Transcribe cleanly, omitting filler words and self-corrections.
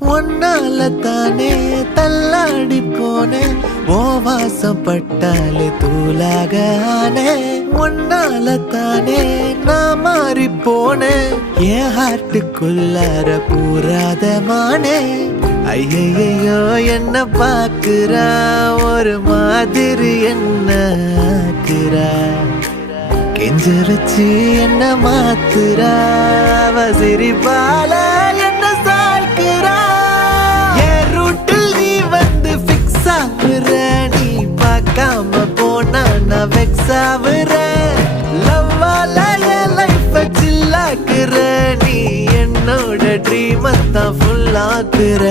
ஒன்னால தானே தள்ளாடி போனேன் ஓ வாசம் பட்டாலே தூளாக ஆனே ஒன்னால தானே நான் மாறி போனேன் என் ஹார்ட்டுக்குள்ளார பூராத மானே ஐயையோ என்ன பாக்குறா ஒரு மாதிரி என்ன ஆக்குறா கெஞ்ச வச்சு என்ன மாத்துறா அவ சிரிப்பால என்ன சாய்க்கிறா என் ரூட்டில் நீ வந்து ஃபிக்ஸ் ஆகுற நீ பார்க்காம போனா நான் வெக்ஸ் ஆகுற லவ்வால என் லைஃப் சில்லாக்குற நீ என்னோட ட்ரீம் தான் ஃபுல் ஆக்குற